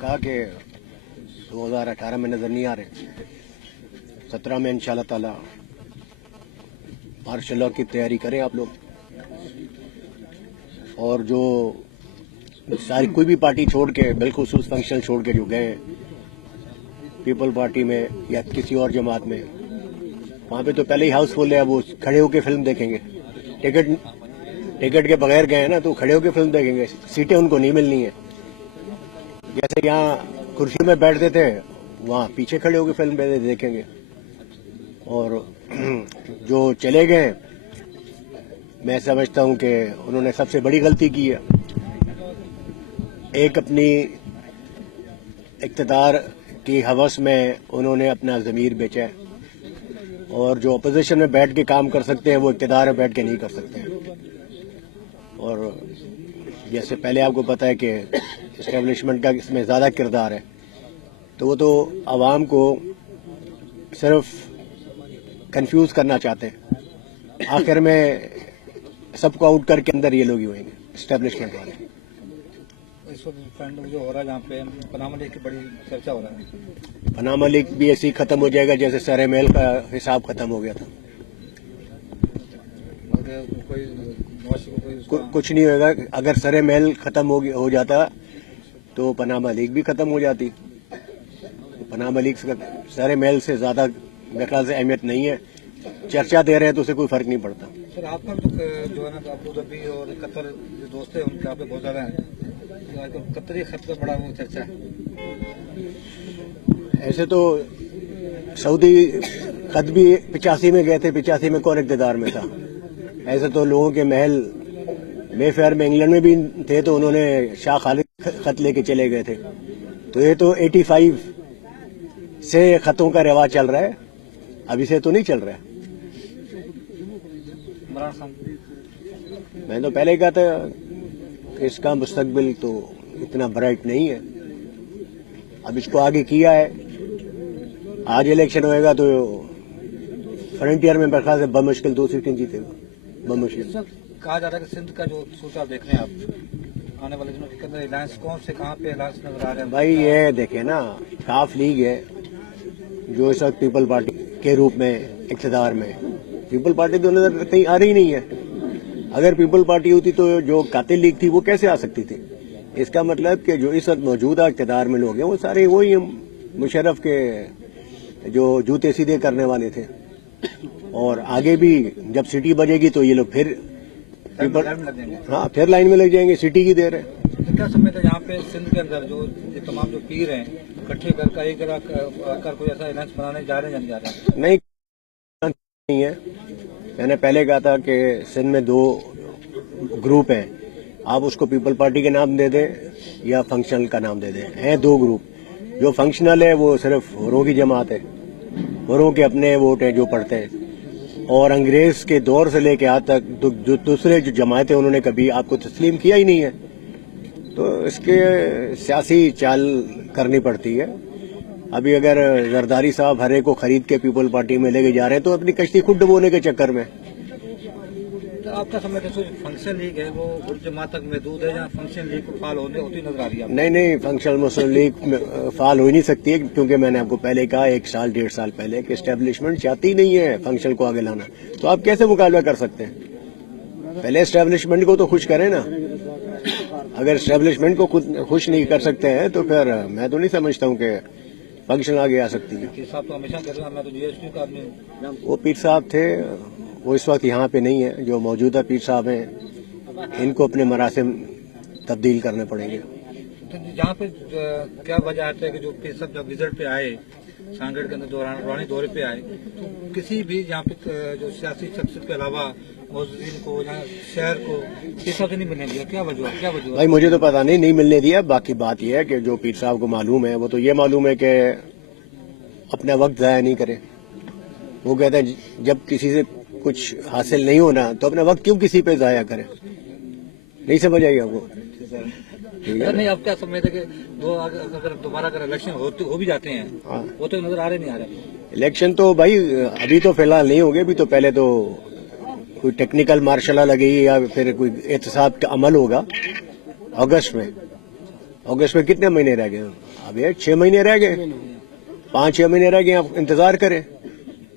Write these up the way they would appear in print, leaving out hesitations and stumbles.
कहा कि 2018 में नज़र नहीं आ रहे, 17 में इंशाल्लाह ताला मार्शल लॉ की तैयारी करें आप लोग। और जो सारी कोई भी पार्टी छोड़ के, बिलखुसूस फंक्शन छोड़ के जो गए पीपल पार्टी में या किसी और जमात में, वहाँ पे तो पहले ही हाउसफुल है। वो खड़े होकर फिल्म देखेंगे, टिकट के बगैर गए हैं ना, तो खड़े होकर फिल्म देखेंगे, सीटें उनको नहीं मिलनी है। जैसे यहाँ कुर्सी में बैठते थे, वहाँ पीछे खड़े होकर फिल्म देखेंगे। और जो चले गए, मैं समझता हूँ कि उन्होंने सबसे बड़ी गलती की है। एक अपनी इक़्तिदार की हवस में उन्होंने अपना ज़मीर बेचा है, और जो अपोजिशन में बैठ के काम कर सकते हैं वो इक़्तिदार में बैठ के नहीं कर सकते हैं। और जैसे पहले आपको पता है कि इस्टेब्लिशमेंट का इसमें ज़्यादा किरदार है, तो वो तो आवाम को सिर्फ कंफ्यूज करना चाहते हैं। आखिर में सबको आउट करके अंदर ये लोग ही होंगे, इस्टेब्लिशमेंट वाले। इस वक्त जो हो रहा है जहाँ पे पनामा लीग की बड़ी चर्चा हो रहा है, पनामा लीग भी ऐसे ही खत्म हो जाएगा जैसे सरे महल का हिसाब खत्म हो गया था। कुछ नहीं होगा। अगर सरे महल खत्म हो जाता तो पनामा लीग भी खत्म हो जाती। पनामा लीग सरे महल से ज्यादा मेरे ख्याल से अहमियत नहीं है। चर्चा दे रहे हैं तो उससे कोई फर्क नहीं पड़ता। सर आपका जो है ना अबू धाबी और कतर जो दोस्त है उनके आप बहुत ज्यादा हैं, कतरी खत का बड़ा वो चर्चा है। ऐसे तो सऊदी खत भी 85 में गए थे, 85 में कौन इक़्तिदार में था। ऐसे तो लोगों के महल मेफेयर में इंग्लैंड में भी थे, तो उन्होंने शाह खालिद खत लेके चले गए थे। तो ये तो 85 से खतों का रिवाज चल रहा है, अभी से तो नहीं चल रहा है। मैं तो पहले कहा था कि इसका मुस्तकबिल तो इतना ब्राइट नहीं है। अब इसको आगे किया है, आज इलेक्शन होएगा तो फ्रंटियर में मेरे ख्याल से बमुश्किल 2 सीटें जीतेगा, बमुश्किल। कहा जा रहा है कि सिंध का जो सूचा देख रहे हैं आप, आने वाले दिनों के अंदर अलायंस कौन से कहाँ पे अलायंस नजर आ रहे हैं? भाई ये देखे ना, काफ लीग है जो इस वक्त पीपल पार्टी के रूप में इक़्तिदार में। पीपल पार्टी तो नजर कहीं आ रही नहीं है। अगर पीपल पार्टी होती तो जो कातिल लीग थी वो कैसे आ सकती थी? इसका मतलब कि जो इस वक्त मौजूदा इक़्तिदार में लोग हैं वो सारे वही मुशर्रफ के जो जूते सीधे करने वाले थे। और आगे भी जब सिटी बजेगी तो ये लोग फिर फिर लाइन में लग जाएंगे। सिटी की देर है। तो क्या समझते हैं यहाँ पे सिंध के अंदर जो तमाम जो पीर हैं इकट्ठे कर एक कर कोई ऐसा अलायंस बनाने जा रहे हैं, जा रहे हैं? नहीं है। मैंने पहले कहा था कि सिंध में 2 ग्रुप हैं, आप उसको पीपल पार्टी के नाम दे दें या फंक्शनल का नाम दे दें। हैं 2 ग्रुप। जो फंक्शनल है वो सिर्फ हुर्रों की जमात है, हुर्रों के अपने वोट हैं जो पढ़ते हैं। और अंग्रेज के दौर से लेके आज तक जो दूसरे जो जमातें उन्होंने कभी आपको तस्लीम किया ही नहीं है। तो इसके सियासी चाल करनी पड़ती है। अभी अगर जरदारी साहब हरे को खरीद के पीपल पार्टी में लेके जा रहे हैं तो अपनी कश्ती खुद डुबोने के चक्कर में। तो आपका समझ है फंक्शन लीग है वो जमात तक महदूद है, या फंक्शन लीग को फाल होती नजर आ रही है? नहीं, फंक्शनल मुस्लिम लीग फाल हो ही नहीं सकती है, क्योंकि मैंने आपको पहले कहा 1 साल 1.5 साल पहले कि एस्टेब्लिशमेंट चाहती नहीं है फंक्शन को आगे लाना। तो आप कैसे मुकाबला कर सकते हैं? पहले एस्टेब्लिशमेंट को तो खुश करें ना। अगर एस्टेब्लिशमेंट को खुद खुश नहीं कर सकते हैं तो फिर मैं तो नहीं समझता हूँ कि फंक्शन आगे आ सकती है। पीर साहब तो हमेशा कह रहे हैं मैं तो जीएसटी का आदमी हूं। वो पीर साहब थे, वो इस वक्त यहाँ पे नहीं है। जो मौजूदा पीर साहब हैं इनको अपने मरासिम तब्दील करने पड़ेंगे। तो जहाँ पे क्या वजह है कि जो पीर साहब जब विजिट पे आए सांगड़ के अंदर दौरानी दौरे पे आए, तो किसी भी यहाँ पे जो सियासी शख्सियत के अलावा मौजूदीन को या शहर को पीर साहब से नहीं मिलने दिया? क्या वजह? भाई मुझे तो पता नहीं मिलने दिया। बाकी बात यह है कि जो पीर साहब को मालूम है वो तो ये मालूम है कि अपना वक्त ज़ाया नहीं करे। वो कहते हैं जब किसी से कुछ हासिल नहीं होना तो अपना वक्त क्यों किसी पे ज़ाया करे। नहीं समझ आई आपको? नहीं, आप क्या समझते कि वो अगर दोबारा अगर इलेक्शन हो भी जाते हैं, हाँ, वो तो नजर आ रहे नहीं आ रहे इलेक्शन तो भाई अभी तो फिलहाल नहीं होंगे। अभी तो पहले तो कोई टेक्निकल मार्शल लगेगी या फिर कोई एहतसाब का अमल होगा अगस्त में। अगस्त में कितने महीने रह गए? अब ये 6 महीने रह गए, 5-6 महीने रह गए, आप इंतजार करें,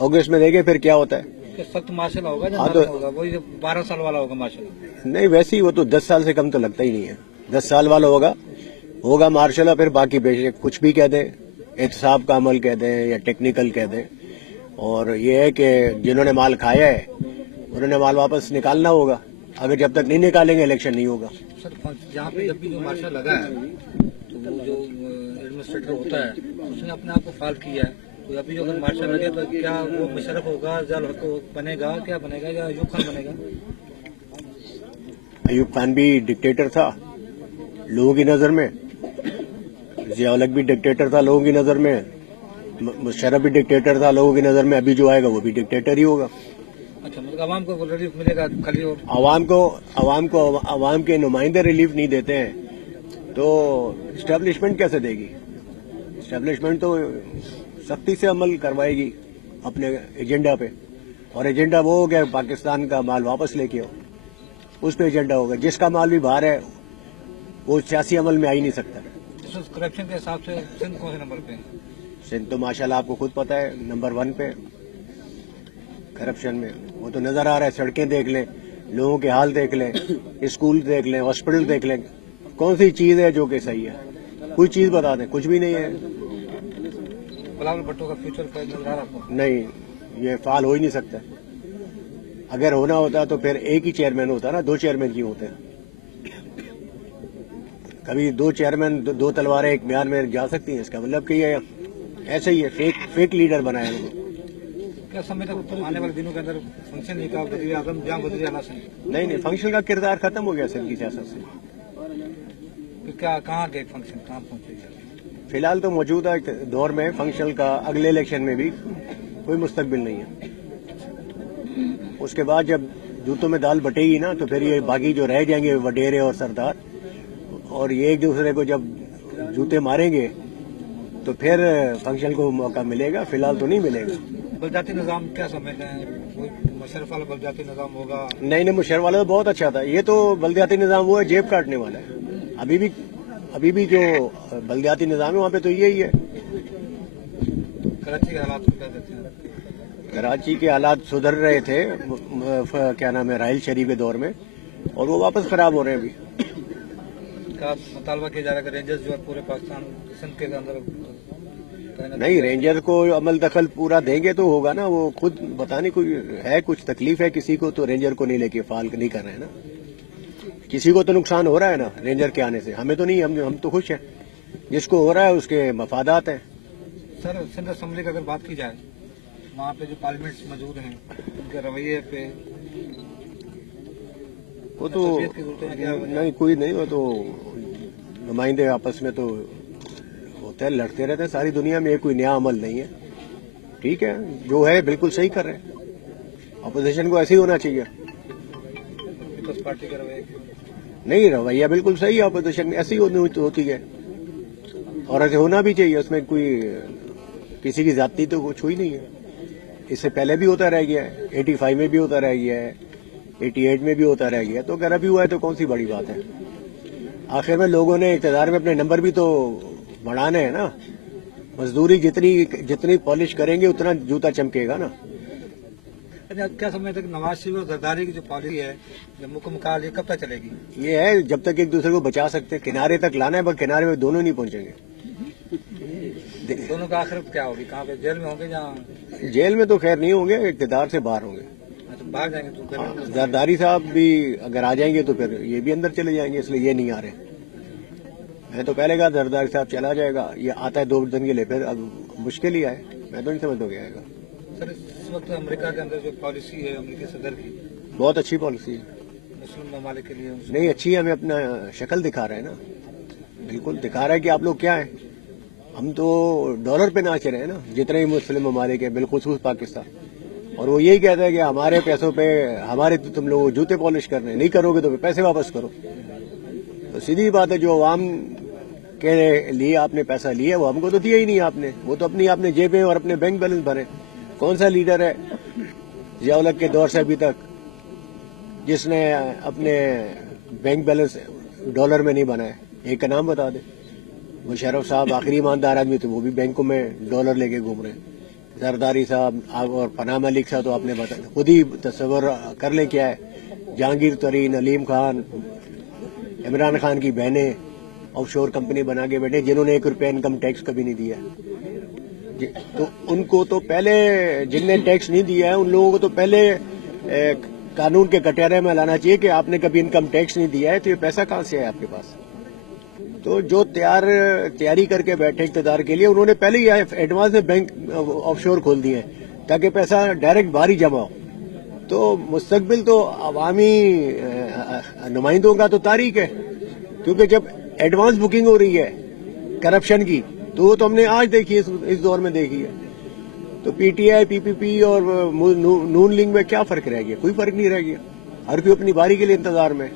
अगस्त में देखें फिर क्या होता है। सख्त मार्शल होगा हाँ तो होगा वही 12 साल वाला होगा मार्शल। नहीं, वैसे ही वो तो 10 साल से कम तो लगता ही नहीं है। 10 साल वाला होगा मार्शल, फिर बाकी बेशक कुछ भी कह दें, एहतसाब का अमल कह दें या टेक्निकल कह दें। और ये है कि जिन्होंने माल खाया है उन्होंने माल वापस निकालना होगा, अगर जब तक नहीं निकालेंगे इलेक्शन नहीं होगा। सर जहाँ पे जब भी जो मार्शल लगा है तो वो जो एडमिनिस्ट्रेटर होता है उसने अपने आप को फाल किया है, तो अभी जो अगर मार्शल लगे तो क्या वो मुशर्रफ होगा, जल बनेगा, क्या बनेगा, या अयूब खान बनेगा? अयूब खान भी डिक्टेटर था लोगों की नजर में, जिया-उल-हक भी डिक्टेटर था लोगों की नजर में, मुशर्रफ भी डिक्टेटर था लोगों की नजर में, अभी जो आएगा वो भी डिक्टेटर ही होगा। अच्छा, मतलब आवाम को रिलीफ मिलेगा खाली? और आवाम के नुमाइंदे रिलीफ नहीं देते हैं तो इस्टेब्लिशमेंट कैसे देगी? इस्टेब्लिशमेंट तो सख्ती से अमल करवाएगी अपने एजेंडा पे, और एजेंडा वो हो गया पाकिस्तान का माल वापस लेके आओ, उस पे एजेंडा होगा। जिसका माल भी बाहर है वो सियासी अमल में आ ही नहीं सकता। करप्शन के हिसाब से सिंध कौन से नंबर पे है? सिंध तो माशाल्लाह आपको खुद पता है नंबर 1 पे करप्शन में, वो तो नजर आ रहा है। सड़कें देख लें, लोगों के हाल देख लें, स्कूल देख लें, हॉस्पिटल देख लें, कौन सी चीज है जो कि सही है? कोई चीज बता दें, कुछ भी नहीं है। बिलावल भुट्टो का फ्यूचर का नजर आ रहा आपको? नहीं, ये फाल हो ही नहीं सकता। अगर होना होता तो फिर एक ही चेयरमैन होता ना, 2 चेयरमैन क्यों होते हैं? कभी 2 चेयरमैन 2 तलवारें एक म्यान में जा सकती हैं? इसका मतलब कि ये ऐसे ही है, फेक लीडर बनाया उनको। क्या समय तक आने वाले दिनों के अंदर फंक्शन नहीं का वज़ीर आज़म जहाँ वज़ीर आला से? नहीं, फंक्शन का किरदार खत्म हो गया सिंध की सियासत से। फिर क्या, कहाँ गए फंक्शन, कहाँ पहुँचे? फिलहाल तो मौजूदा दौर में फंक्शन का अगले इलेक्शन में भी कोई मुस्तकबिल नहीं है। उसके बाद जब जूतों में दाल बटेगी ना तो फिर ये बाकी जो रह जाएंगे वडेरे और सरदार, और ये एक दूसरे को जब जूते मारेंगे तो फिर फंक्शन को मौका मिलेगा, फिलहाल तो नहीं मिलेगा। बलजाती निज़ाम क्या समझते हैं? मुशर्रफ वाला बलजाती निज़ाम होगा? नहीं, मुशर्रफ वाला तो बहुत अच्छा था। ये तो बलदियाती निज़ाम वो है, जेब काटने वाला है। अभी भी जो बलदियाती निज़ाम है वहाँ पे तो यही है। कराची के हालात को क्या देखते हैं? कराची के हालात सुधर रहे थे, क्या नाम है, राहिल शरीफ के दौर में, और वो वापस खराब हो रहे हैं अभी। क्या मुतालबा किया जा रहा है कि रेंजर्स जो है पूरे पाकिस्तान सिंध के अंदर? नहीं, रेंजर को अमल दखल पूरा देंगे तो होगा ना। वो खुद बताने कोई है, कुछ तकलीफ है किसी को तो रेंजर को नहीं लेके फाल नहीं कर रहे हैं ना। किसी को तो नुकसान हो रहा है ना रेंजर के आने से, हमें तो नहीं, हम तो खुश हैं। जिसको हो रहा है उसके मफादात हैं। सर सिंध असेंबली की अगर बात की जाए, वहाँ पे जो पार्लियामेंट्स मौजूद हैं उनके रवैये पे वो तो नहीं, कोई नहीं, वो तो नुमाइंदे आपस में तो होते हैं, लड़ते रहते हैं। सारी दुनिया में ये कोई नया अमल नहीं है। ठीक है, जो है बिल्कुल सही कर रहे हैं। अपोजिशन को ऐसे ही होना चाहिए। पीपल्स पार्टी का रवैया नहीं, रवैया बिल्कुल सही है, अपोजिशन में ऐसी ही होती है और ऐसे होना भी चाहिए। उसमें कोई किसी की जाति तो कुछ हुई नहीं है। इससे पहले भी होता रह गया है, 85 में भी होता रह गया है, 88 में भी होता रह गया। तो अगर अभी हुआ है तो कौन सी बड़ी बात है? आखिर में लोगों ने इक़्तिदार में अपने नंबर भी तो बढ़ाने हैं ना। मजदूरी जितनी पॉलिश करेंगे उतना जूता चमकेगा ना। क्या समझते हैं कि नवाज शरीफ और जरदारी की जो पॉलिसी है, जो मुकम्मल, ये कब तक चलेगी? ये है जब तक एक दूसरे को बचा सकते, किनारे तक लाना है, पर किनारे में दोनों नहीं पहुंचेंगे। दोनों का आखिर क्या होगी? कहाँ पे, जेल में होंगे? जहाँ जेल में तो खैर नहीं होंगे, इक़्तिदार से बाहर होंगे। तो बाहर जाएंगे तो जरदारी साहब भी अगर आ जाएंगे तो फिर ये भी अंदर चले जाएंगे, इसलिए ये नहीं आ रहे। मैं तो पहले कहा जरदारी साहब चला जाएगा, ये आता है 2 दिन के लिए, फिर अब मुश्किल ही आए। मैं तो नहीं समझ हो गया आएगा। सर इस वक्त अमेरिका के अंदर जो पॉलिसी है अमेरिकी सदर की, बहुत अच्छी पॉलिसी है मुस्लिम ममालिक के लिए। नहीं, अच्छी है, हमें अपना शक्ल दिखा रहे हैं ना, बिल्कुल दिखा रहा है कि आप लोग क्या हैं। हम तो डॉलर पे नाच रहे हैं ना, जितने ही मुस्लिम ममालिक है, बिलखुसूस पाकिस्तान। और वो यही कहता है कि हमारे पैसों पे हमारे तो तुम लोग जूते पॉलिश कर रहे हैं, नहीं करोगे तो पैसे वापस करो। तो सीधी बात है, जो अवाम के लिए आपने पैसा लिया वो हमको तो दिया ही नहीं आपने, वो तो अपनी आपने जेबें और अपने बैंक बैलेंस भरे। कौन सा लीडर है जिया-उल-हक के दौर से अभी तक जिसने अपने बैंक बैलेंस डॉलर में नहीं बनाए? एक का नाम बता दे। मुशर्रफ साहब आखिरी ईमानदार आदमी थे, वो भी बैंकों में डॉलर लेके घूम रहे हैं। जरदारी साहब और पनाह मलिक साहब तो आपने बता खुद ही तस्वर कर लें क्या है। जहांगीर तरीन, अलीम खान, इमरान खान की बहनें ऑफशोर कंपनी बना के बैठे जिन्होंने ₹1 इनकम टैक्स कभी नहीं दिया। तो उनको तो पहले, जिनने टैक्स नहीं दिया है उन लोगों को तो पहले कानून के कटहरे में लाना चाहिए कि आपने कभी इनकम टैक्स नहीं दिया है तो ये पैसा कहाँ से है आपके पास। तो जो तैयारी करके बैठे इक़्तिदार के लिए, उन्होंने पहले ही एडवांस में बैंक ऑफशोर खोल दिए हैं ताकि पैसा डायरेक्ट बाहर ही जमा हो। तो मुस्तकबिल तो अवामी नुमाइंदों का तो तारीख है, क्योंकि जब एडवांस बुकिंग हो रही है करप्शन की तो वो तो हमने आज देखी है, इस दौर में देखी है। तो पीटीआई, पीपीपी और नून लीग में क्या फर्क रह गया? कोई फर्क नहीं रह गया। हर कोई अपनी बारी के लिए इंतजार में।